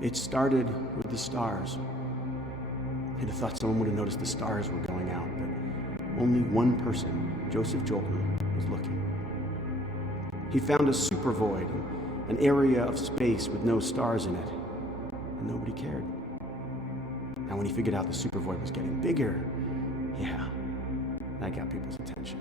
It started with the stars. I'd have thought someone would have noticed the stars were going out, but only one person, Joseph Jolton, was looking. He found a supervoid, an area of space with no stars in it, and nobody cared. Now, when he figured out the supervoid was getting bigger, yeah, that got people's attention.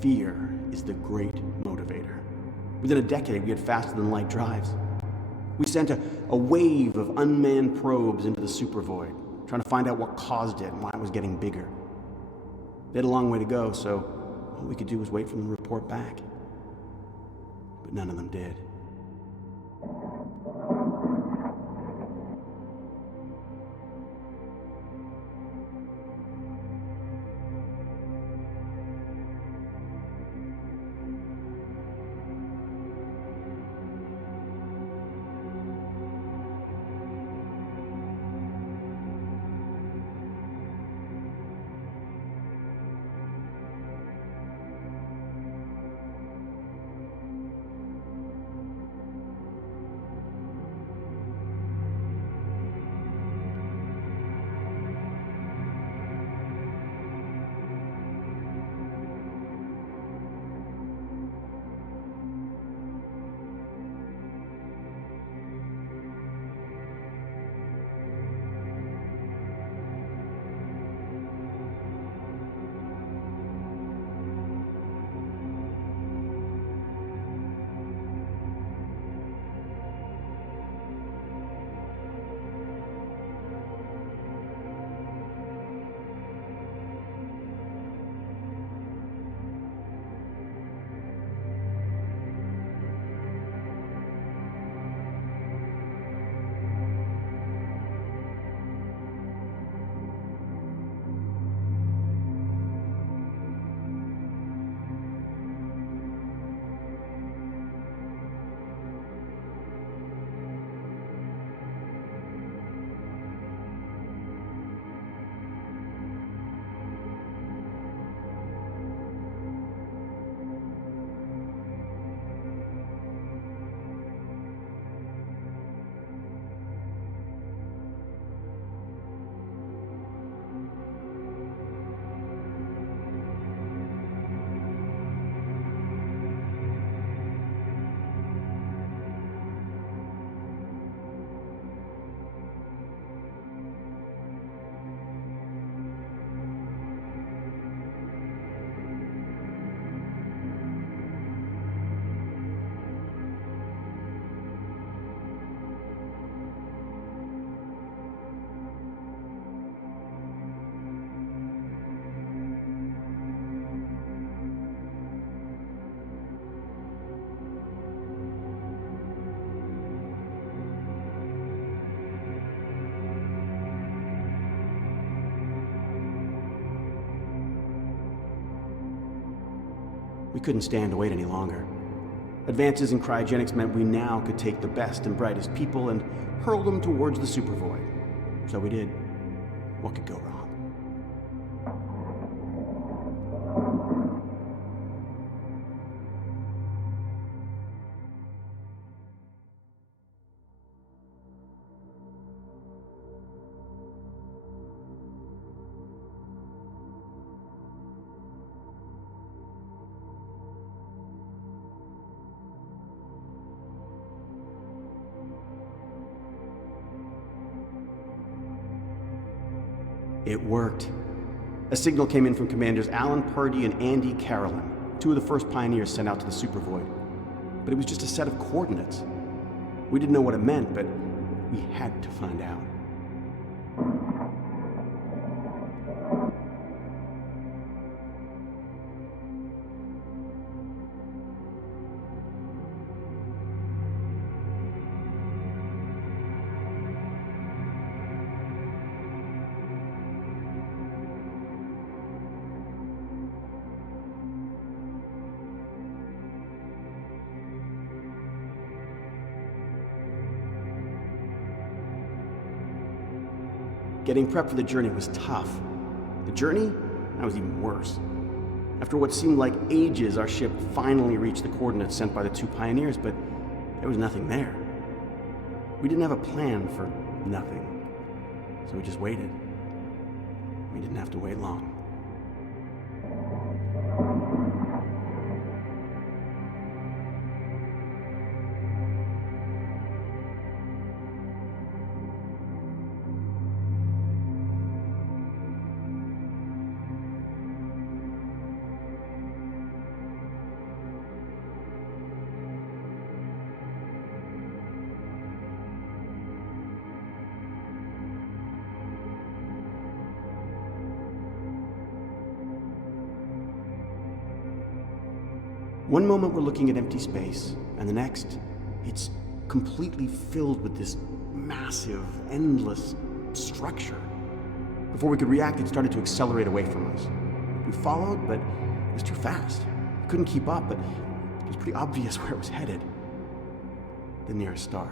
Fear is the great motivator. Within a decade, we had faster-than-light drives. We sent a wave of unmanned probes into the supervoid, trying to find out what caused it and why it was getting bigger. They had a long way to go, so all we could do was wait for them to report back. But none of them did. We couldn't stand to wait any longer. Advances in cryogenics meant we now could take the best and brightest people and hurl them towards the supervoid. So we did. What could go wrong? It worked. A signal came in from Commanders Alan Purdy and Andy Carolyn, two of the first pioneers sent out to the supervoid. But it was just a set of coordinates. We didn't know what it meant, but we had to find out. Getting prepped for the journey was tough. The journey? That was even worse. After what seemed like ages, our ship finally reached the coordinates sent by the two pioneers, but there was nothing there. We didn't have a plan for nothing, so we just waited. We didn't have to wait long. One moment we're looking at empty space, and the next, it's completely filled with this massive, endless structure. Before we could react, it started to accelerate away from us. We followed, but it was too fast. We couldn't keep up, but it was pretty obvious where it was headed. The nearest star.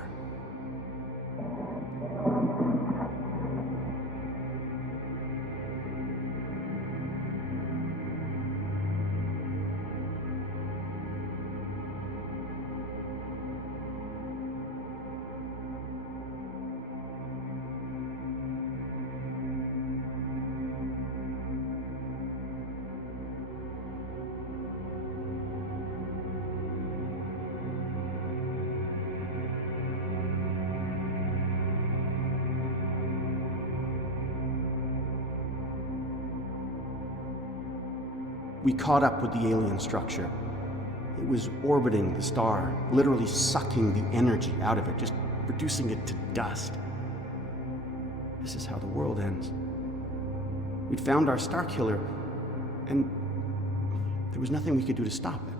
We caught up with the alien structure. It was orbiting the star, literally sucking the energy out of it, just reducing it to dust. This is how the world ends. We'd found our star killer, and there was nothing we could do to stop it.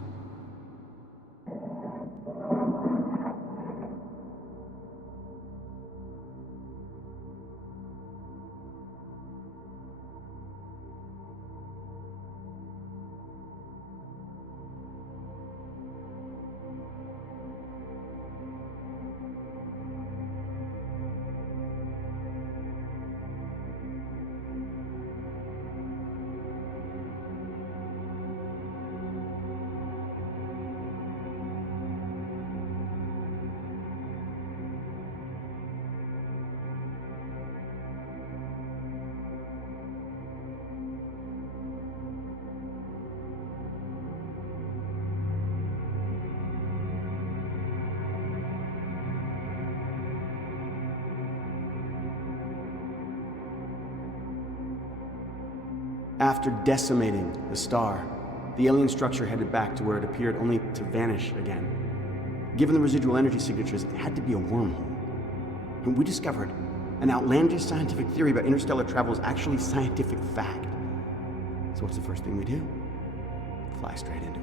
After decimating the star, the alien structure headed back to where it appeared, only to vanish again. Given the residual energy signatures, it had to be a wormhole. And we discovered an outlandish scientific theory about interstellar travel is actually scientific fact. So what's the first thing we do? Fly straight into it.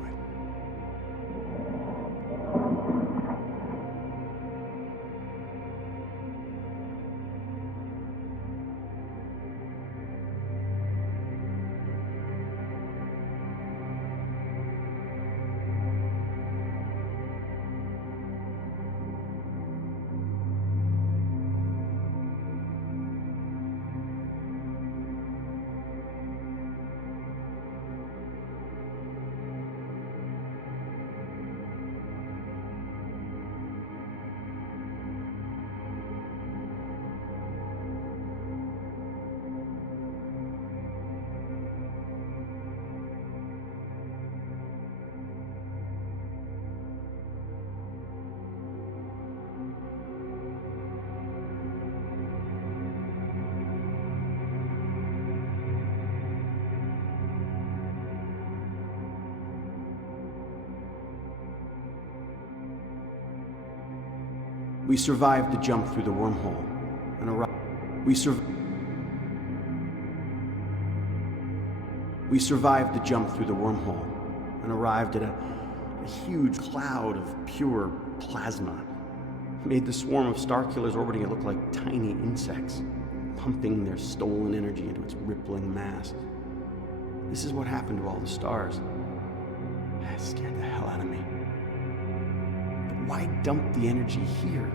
We survived the jump through the wormhole and arrived. We survived the jump through the wormhole and arrived at a huge cloud of pure plasma. It made the swarm of star killers orbiting it look like tiny insects, pumping their stolen energy into its rippling mass. This is what happened to all the stars. That scared the hell out of me. But why dump the energy here?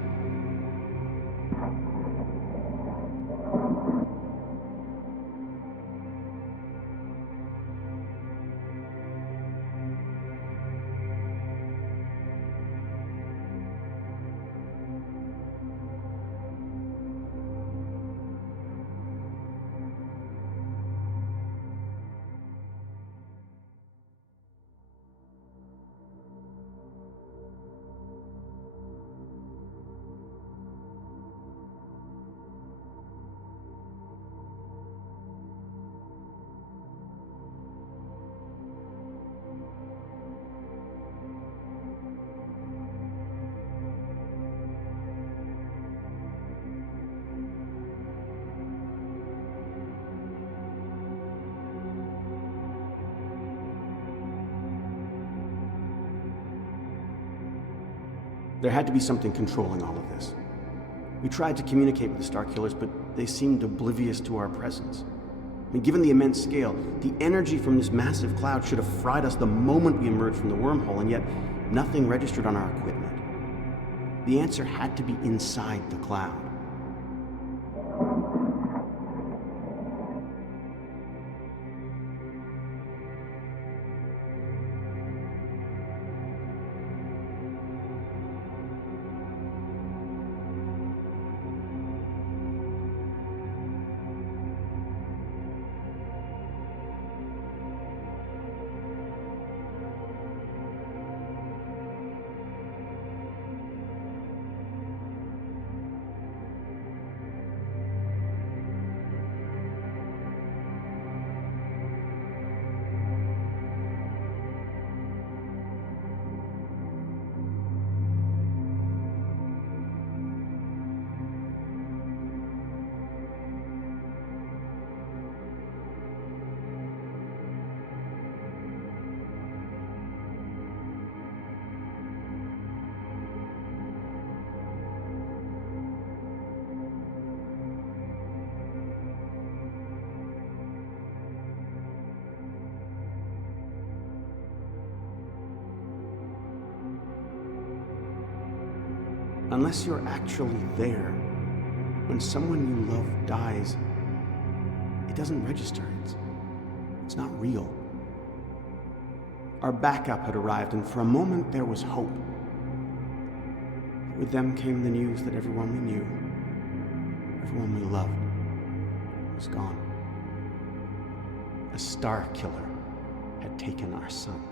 There had to be something controlling all of this. We tried to communicate with the Starkillers, but they seemed oblivious to our presence. I mean, given the immense scale, the energy from this massive cloud should have fried us the moment we emerged from the wormhole, and yet nothing registered on our equipment. The answer had to be inside the cloud. Unless you're actually there, when someone you love dies, it doesn't register. It's not real. Our backup had arrived, and for a moment there was hope. With them came the news that everyone we knew, everyone we loved, was gone. A Starkiller had taken our son.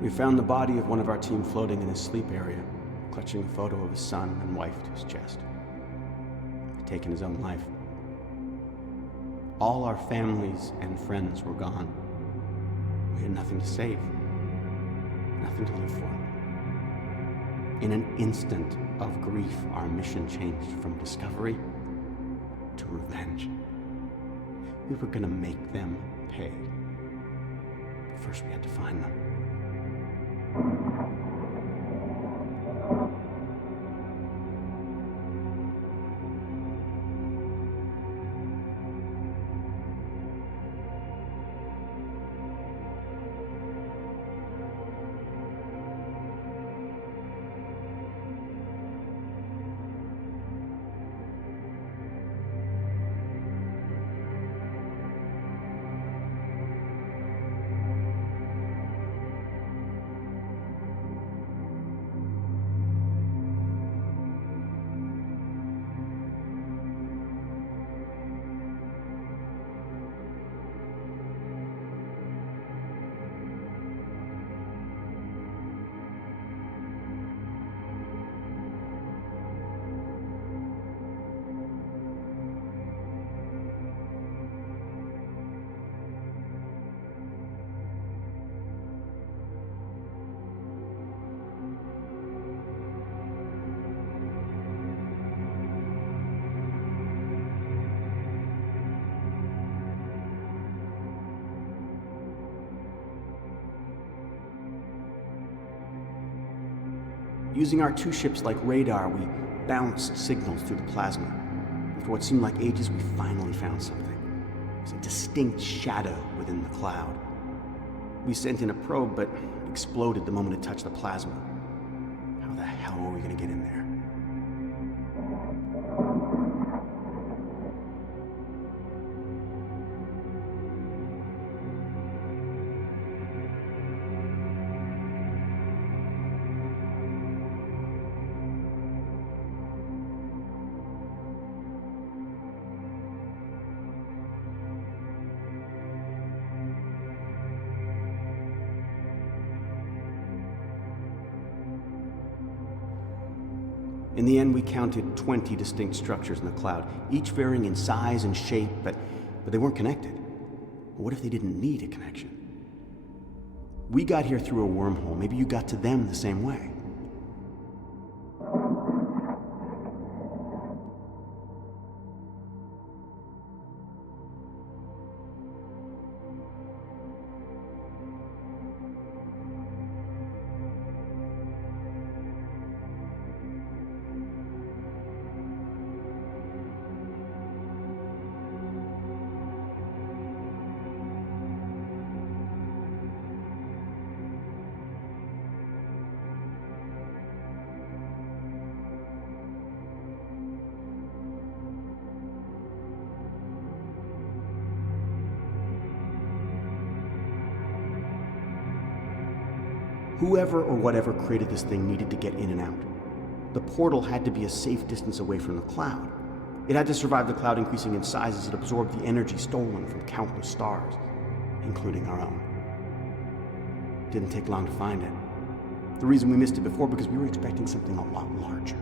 We found the body of one of our team floating in his sleep area, clutching a photo of his son and wife to his chest. He'd taken his own life. All our families and friends were gone. We had nothing to save, nothing to live for. In an instant of grief, our mission changed from discovery to revenge. We were gonna make them pay. But first we had to find them. Using our two ships like radar, we bounced signals through the plasma. And for what seemed like ages, we finally found something. It was a distinct shadow within the cloud. We sent in a probe, but it exploded the moment it touched the plasma. How the hell were we going to get in there? In the end, we counted 20 distinct structures in the cloud, each varying in size and shape, but they weren't connected. What if they didn't need a connection? We got here through a wormhole. Maybe you got to them the same way. Whoever or whatever created this thing needed to get in and out. The portal had to be a safe distance away from the cloud. It had to survive the cloud increasing in size as it absorbed the energy stolen from countless stars, including our own. Didn't take long to find it. The reason we missed it before, because we were expecting something a lot larger.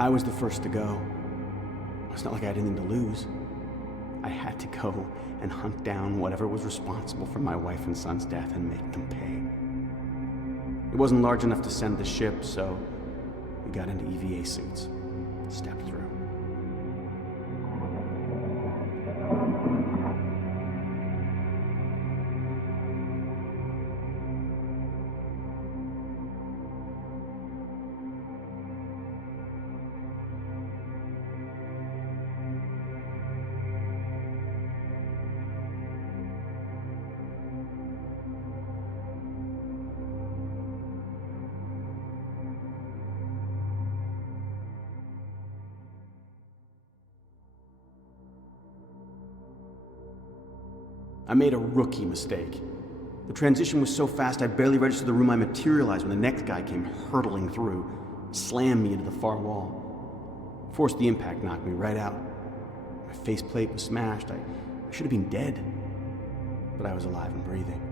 I was the first to go. It's not like I had anything to lose. I had to go and hunt down whatever was responsible for my wife and son's death and make them pay. It wasn't large enough to send the ship, so we got into EVA suits, stepped through. I made a rookie mistake. The transition was so fast I barely registered the room I materialized when the next guy came hurtling through, slammed me into the far wall. Force the impact knocked me right out. My faceplate was smashed. I should have been dead, but I was alive and breathing.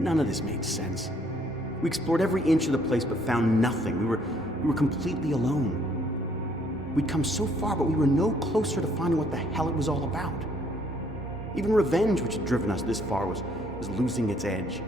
None of this made sense. We explored every inch of the place but found nothing. We were completely alone. We'd come so far, but we were no closer to finding what the hell it was all about. Even revenge, which had driven us this far, was losing its edge.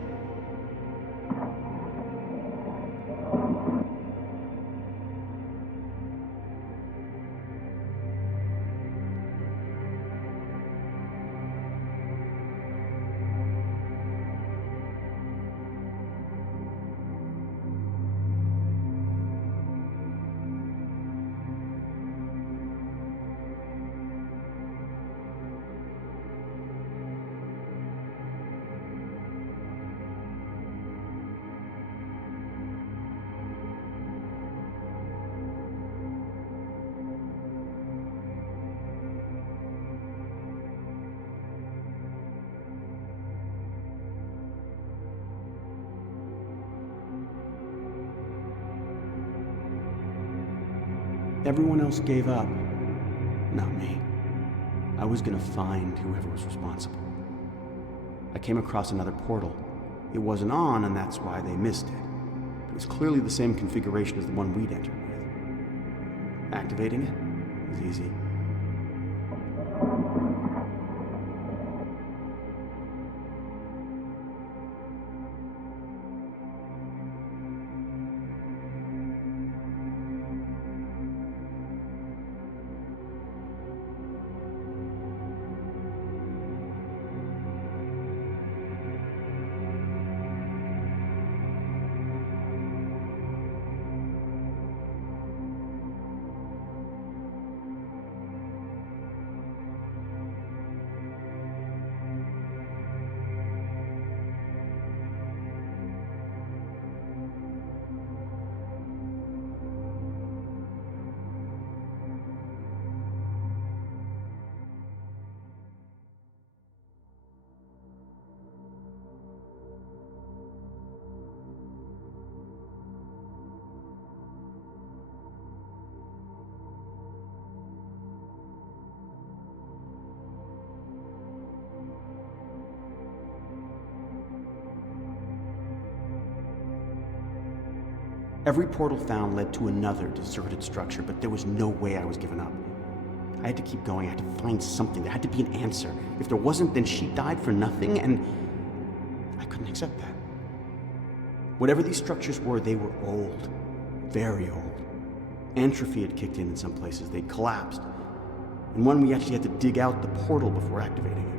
Everyone else gave up. Not me. I was gonna find whoever was responsible. I came across another portal. It wasn't on, and that's why they missed it. It was clearly the same configuration as the one we'd entered with. Activating it was easy. Every portal found led to another deserted structure, but there was no way I was giving up. I had to keep going. I had to find something. There had to be an answer. If there wasn't, then she died for nothing, and I couldn't accept that. Whatever these structures were, they were old. Very old. Entropy had kicked in some places. They'd collapsed. And one we actually had to dig out the portal before activating it.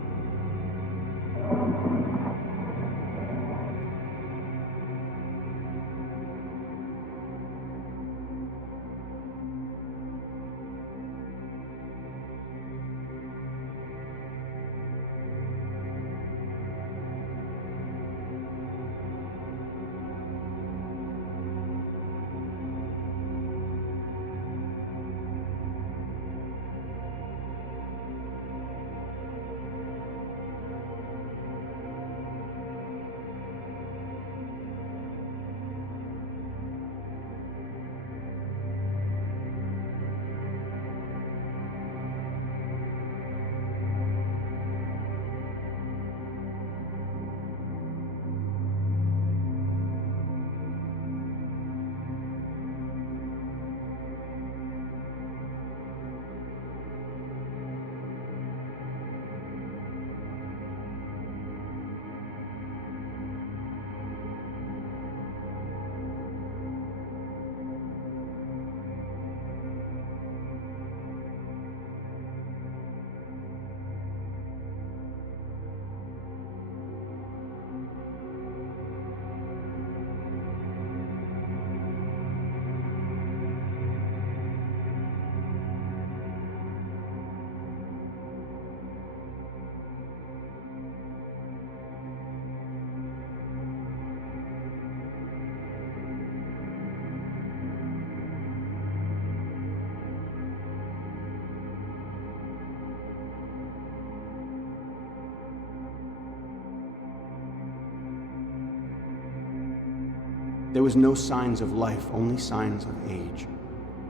There was no signs of life, only signs of age.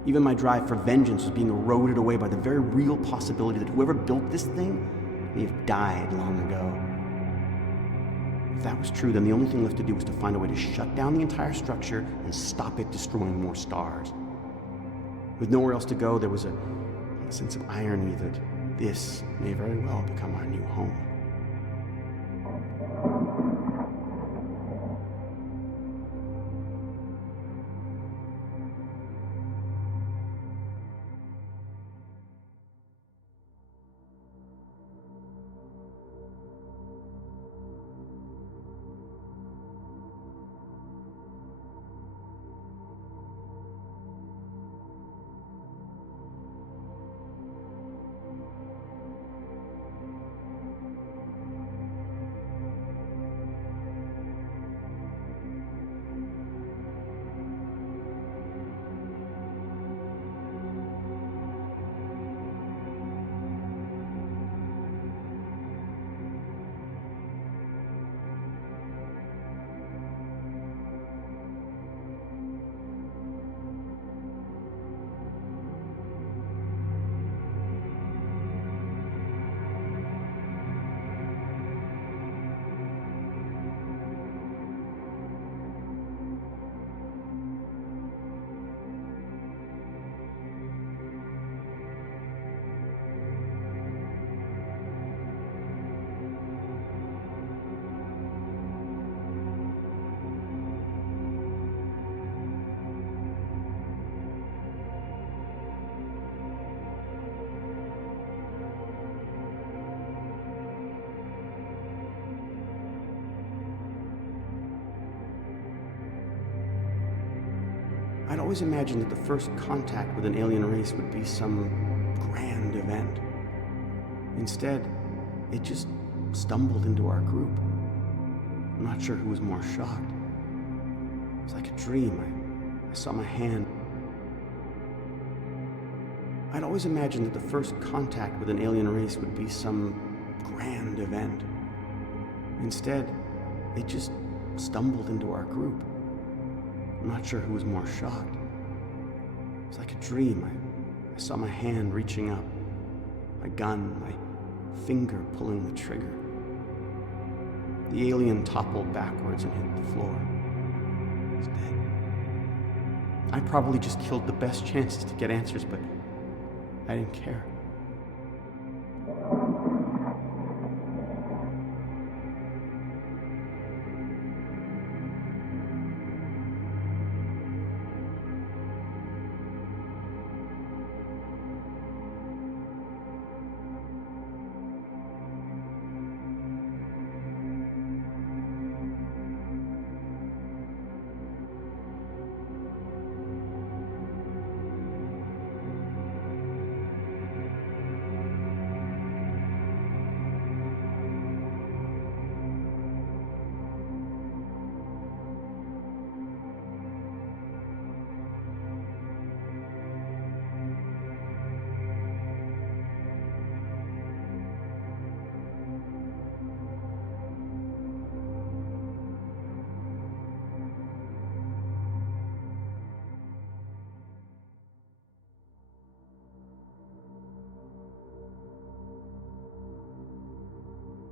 Even my drive for vengeance was being eroded away by the very real possibility that whoever built this thing may have died long ago. If that was true, then the only thing left to do was to find a way to shut down the entire structure and stop it destroying more stars. With nowhere else to go, there was a sense of irony that this may very well become our new home. I'd always imagined that the first contact with an alien race would be some grand event. Instead, it just stumbled into our group. I'm not sure who was more shocked. It was like a dream. I saw my hand. I'd always imagined that the first contact with an alien race would be some grand event. Instead, it just stumbled into our group. I'm not sure who was more shocked. It was like a dream. I saw my hand reaching up, my gun, my finger pulling the trigger. The alien toppled backwards and hit the floor. He was dead. I probably just killed the best chances to get answers, but I didn't care.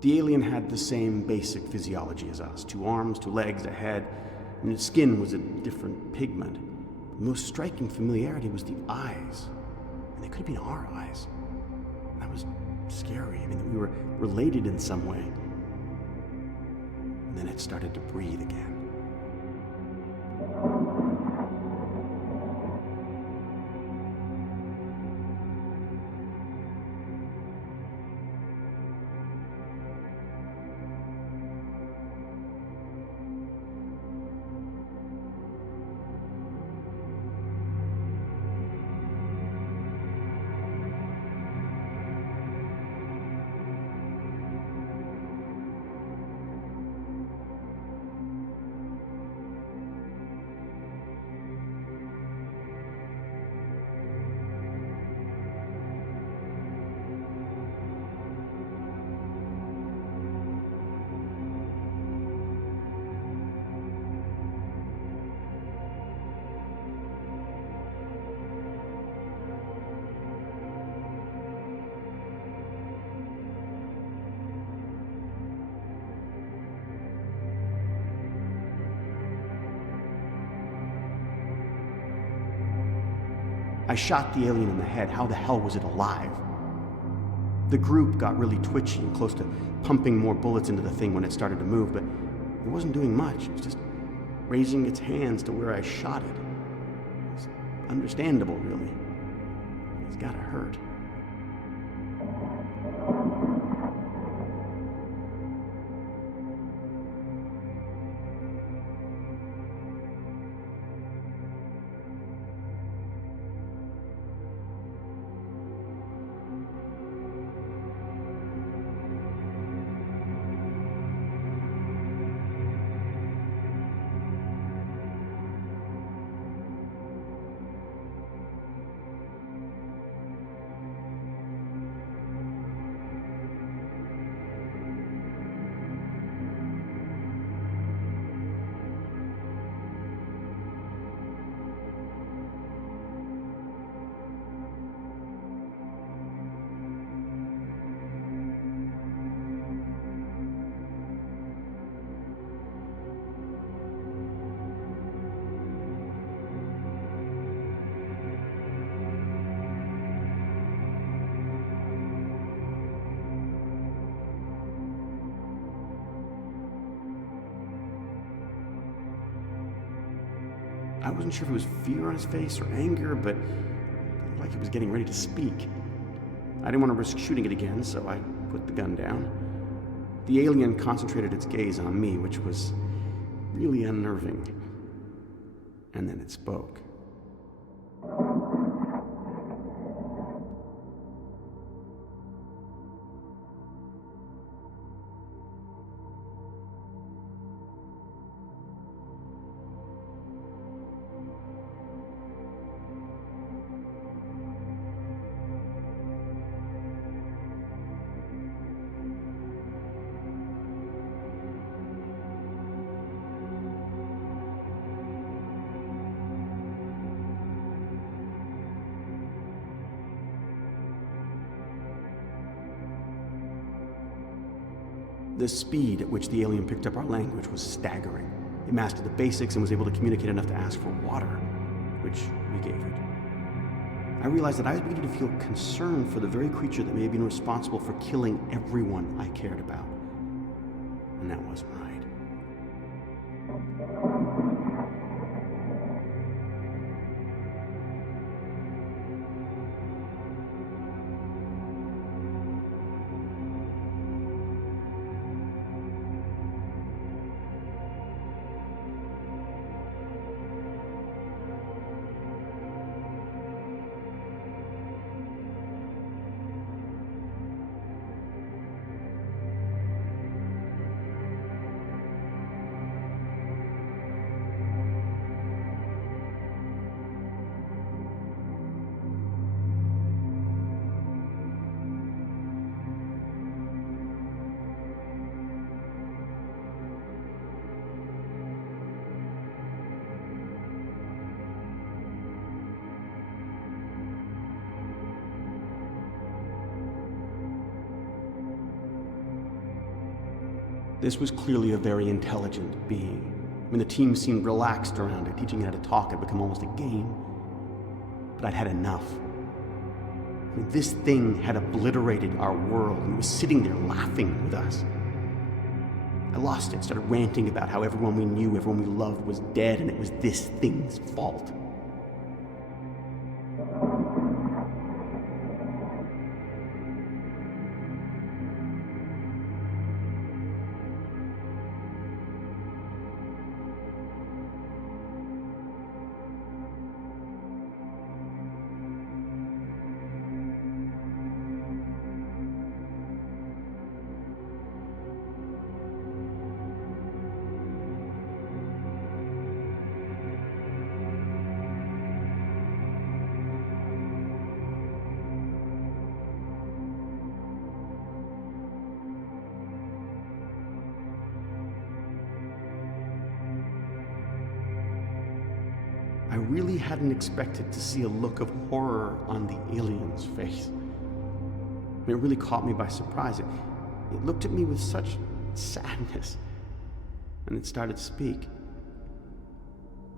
The alien had the same basic physiology as us. 2 arms, 2 legs, a head, and its skin was a different pigment. The most striking familiarity was the eyes. And they could have been our eyes. That was scary. I mean, that we were related in some way. And then it started to breathe again. I shot the alien in the head. How the hell was it alive? The group got really twitchy and close to pumping more bullets into the thing when it started to move, but it wasn't doing much. It was just raising its hands to where I shot it. It was understandable, really. It's gotta hurt. I wasn't sure if it was fear on his face or anger, but it looked like he was getting ready to speak. I didn't want to risk shooting it again, so I put the gun down. The alien concentrated its gaze on me, which was really unnerving. And then it spoke. The speed at which the alien picked up our language was staggering. It mastered the basics and was able to communicate enough to ask for water, which we gave it. I realized that I was beginning to feel concern for the very creature that may have been responsible for killing everyone I cared about. And that wasn't right. This was clearly a very intelligent being. I mean, the team seemed relaxed around it. Teaching it how to talk had become almost a game. But I'd had enough. I mean, this thing had obliterated our world and was sitting there laughing with us. I lost it, started ranting about how everyone we knew, everyone we loved was dead, and it was this thing's fault. I really hadn't expected to see a look of horror on the alien's face. I mean, it really caught me by surprise. It looked at me with such sadness, and it started to speak.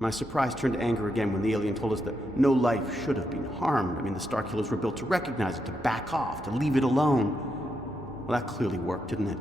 My surprise turned to anger again when the alien told us that no life should have been harmed. I mean, the Starkillers were built to recognize it, to back off, to leave it alone. Well, that clearly worked, didn't it?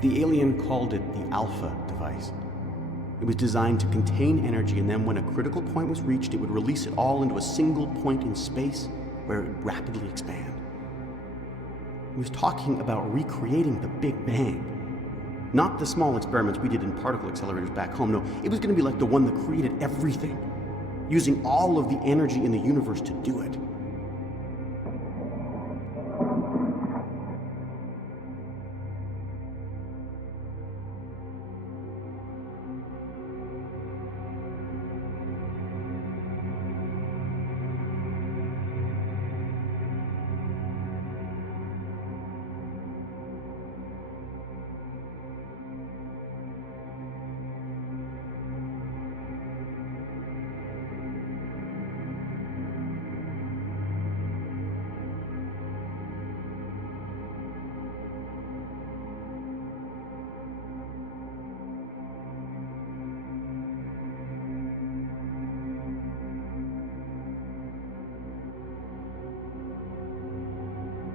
The alien called it the Alpha device. It was designed to contain energy, and then when a critical point was reached, it would release it all into a single point in space where it would rapidly expand. He was talking about recreating the Big Bang. Not the small experiments we did in particle accelerators back home. No, it was going to be like the one that created everything, using all of the energy in the universe to do it.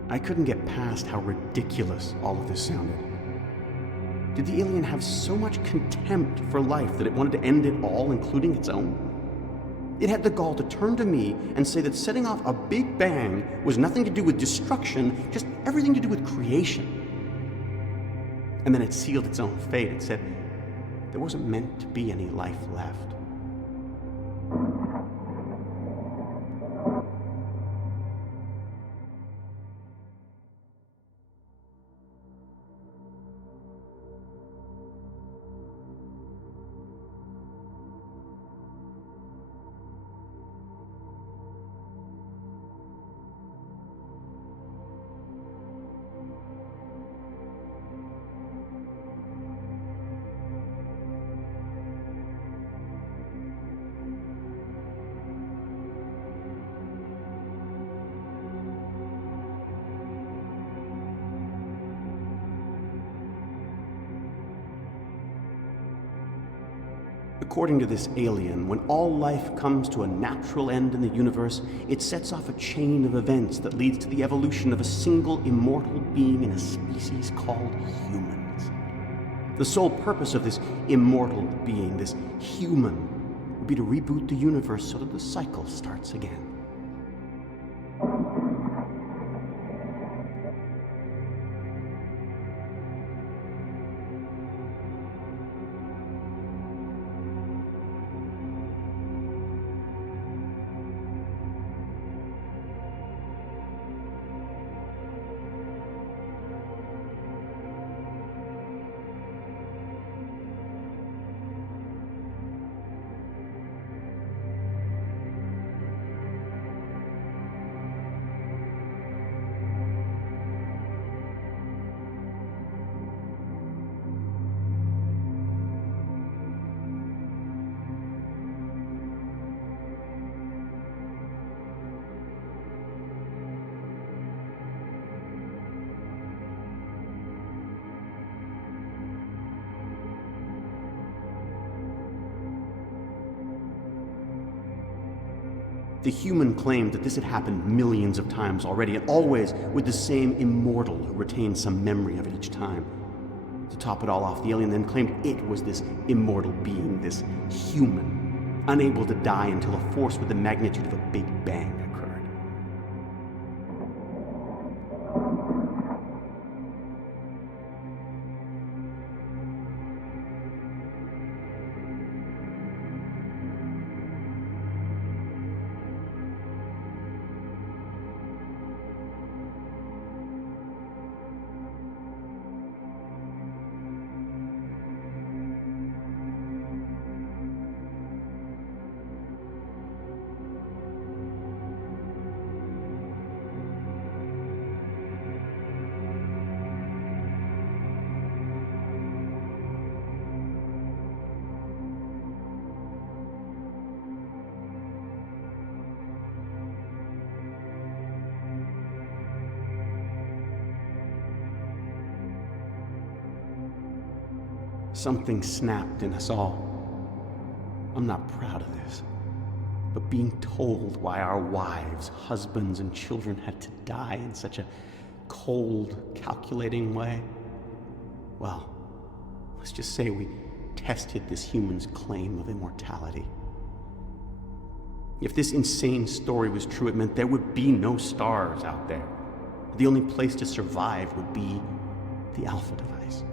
I couldn't get past how ridiculous all of this sounded. Did the alien have so much contempt for life that it wanted to end it all, including its own? It had the gall to turn to me and say that setting off a Big Bang was nothing to do with destruction, just everything to do with creation. And then it sealed its own fate. It said there wasn't meant to be any life left. According to this alien, when all life comes to a natural end in the universe, it sets off a chain of events that leads to the evolution of a single immortal being in a species called humans. The sole purpose of this immortal being, this human, would be to reboot the universe so that the cycle starts again. The human claimed that this had happened millions of times already, and always with the same immortal who retained some memory of it each time. To top it all off, the alien then claimed it was this immortal being, this human, unable to die until a force with the magnitude of a Big Bang occurred. Something snapped in us all. I'm not proud of this, but being told why our wives, husbands, and children had to die in such a cold, calculating way, well, let's just say we tested this human's claim of immortality. If this insane story was true, it meant there would be no stars out there. The only place to survive would be the Alpha device.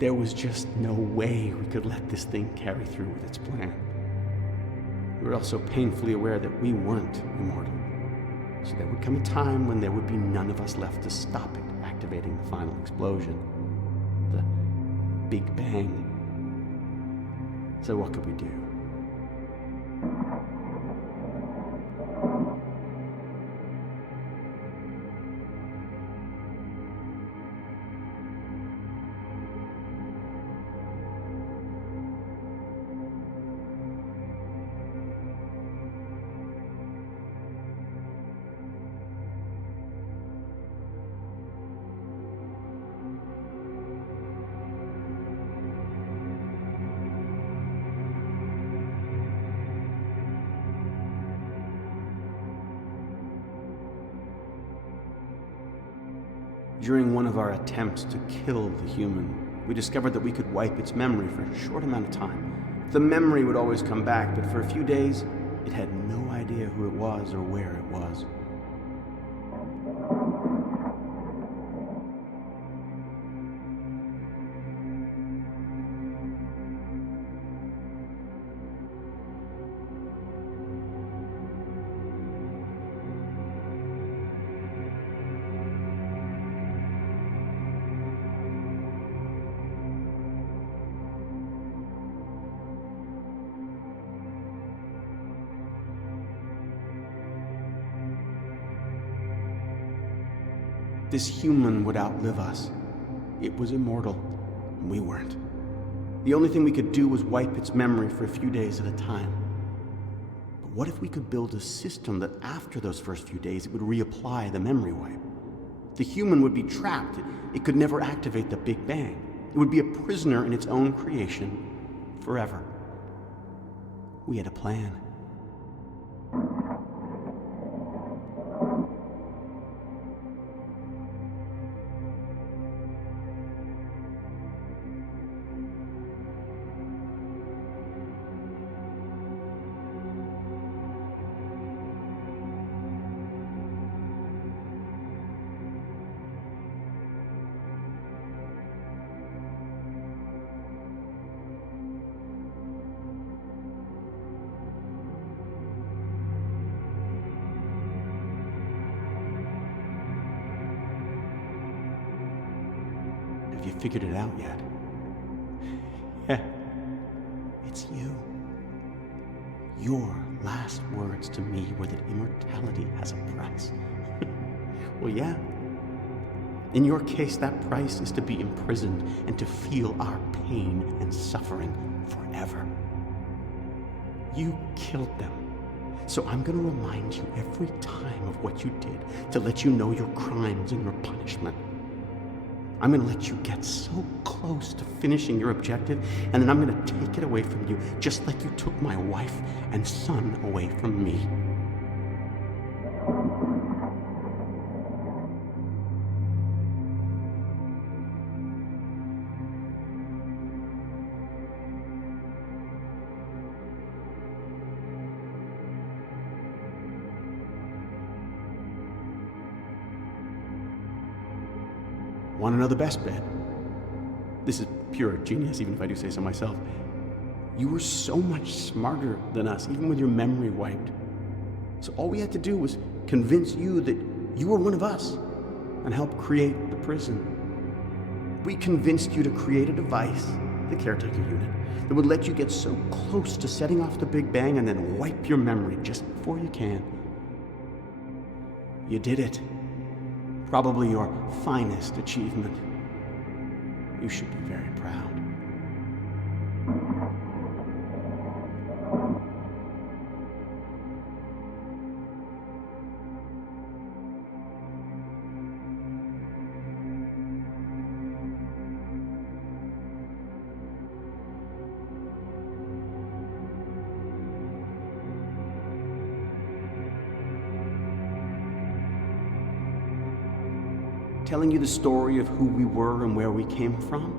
There was just no way we could let this thing carry through with its plan. We were also painfully aware that we weren't immortal. So there would come a time when there would be none of us left to stop it activating the final explosion. The Big Bang. So what could we do? During one of our attempts to kill the human, we discovered that we could wipe its memory for a short amount of time. The memory would always come back, but for a few days, it had no idea who it was or where it was. This human would outlive us. It was immortal, and we weren't. The only thing we could do was wipe its memory for a few days at a time. But what if we could build a system that after those first few days, it would reapply the memory wipe? The human would be trapped. It could never activate the Big Bang. It would be a prisoner in its own creation forever. We had a plan. figured it out yet. Yeah, it's you. Your last words to me were that immortality has a price. Well, yeah. In your case, that price is to be imprisoned and to feel our pain and suffering forever. You killed them. So I'm going to remind you every time of what you did to let you know your crimes and your punishment. I'm going to let you get so close to finishing your objective, and then I'm going to take it away from you, just like you took my wife and son away from me. Want to know the best bit? This is pure genius, even if I do say so myself. You were so much smarter than us, even with your memory wiped. So all we had to do was convince you that you were one of us and help create the prison. We convinced you to create a device, the caretaker unit, that would let you get so close to setting off the Big Bang and then wipe your memory just before you can. You did it. Probably your finest achievement. You should be very proud. Telling you the story of who we were and where we came from,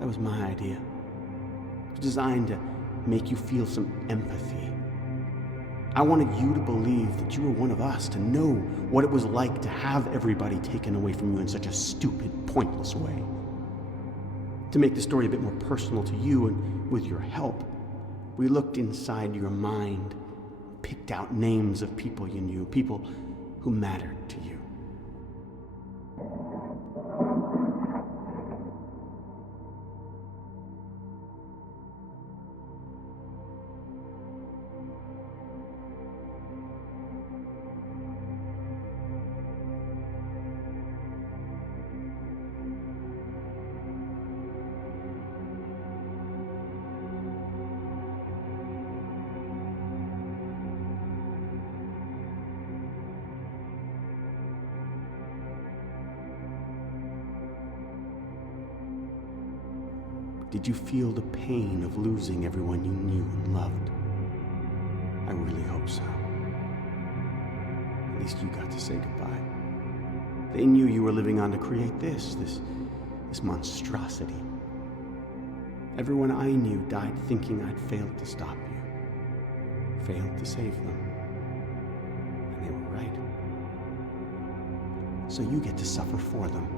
that was my idea. It was designed to make you feel some empathy. I wanted you to believe that you were one of us, to know what it was like to have everybody taken away from you in such a stupid, pointless way. To make the story a bit more personal to you, and with your help, we looked inside your mind, picked out names of people you knew, people who mattered to you. Did you feel the pain of losing everyone you knew and loved? I really hope so. At least you got to say goodbye. They knew you were living on to create this monstrosity. Everyone I knew died thinking I'd failed to stop you, failed to save them. And they were right. So you get to suffer for them.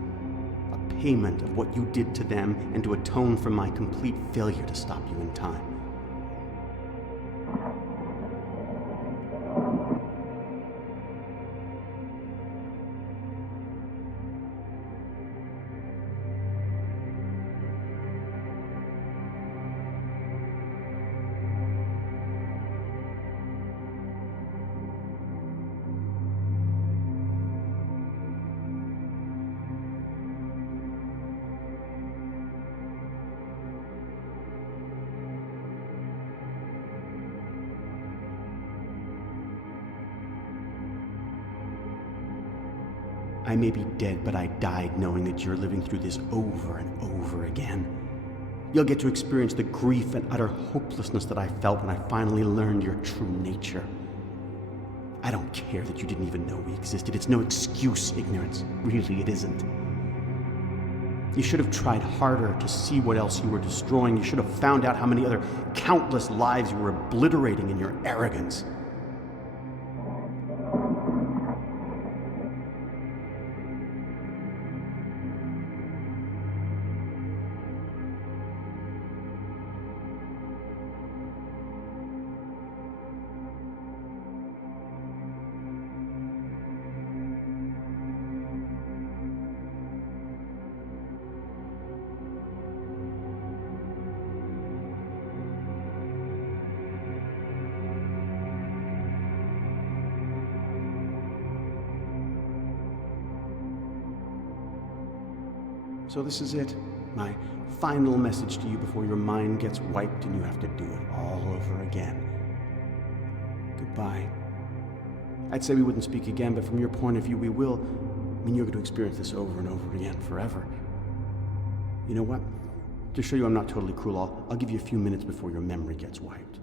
A payment of what you did to them and to atone for my complete failure to stop you in time. I may be dead, but I died knowing that you're living through this over and over again. You'll get to experience the grief and utter hopelessness that I felt when I finally learned your true nature. I don't care that you didn't even know we existed. It's no excuse, ignorance. Really, it isn't. You should have tried harder to see what else you were destroying. You should have found out how many other countless lives you were obliterating in your arrogance. So this is it. My final message to you before your mind gets wiped and you have to do it all over again. Goodbye. I'd say we wouldn't speak again, but from your point of view, we will. I mean, you're going to experience this over and over again, forever. You know what? To show you I'm not totally cruel, I'll give you a few minutes before your memory gets wiped.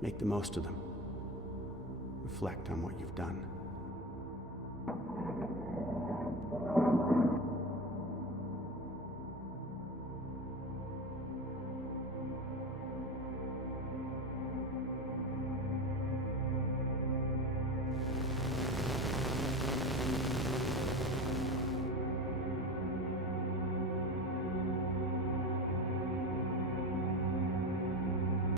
Make the most of them. Reflect on what you've done.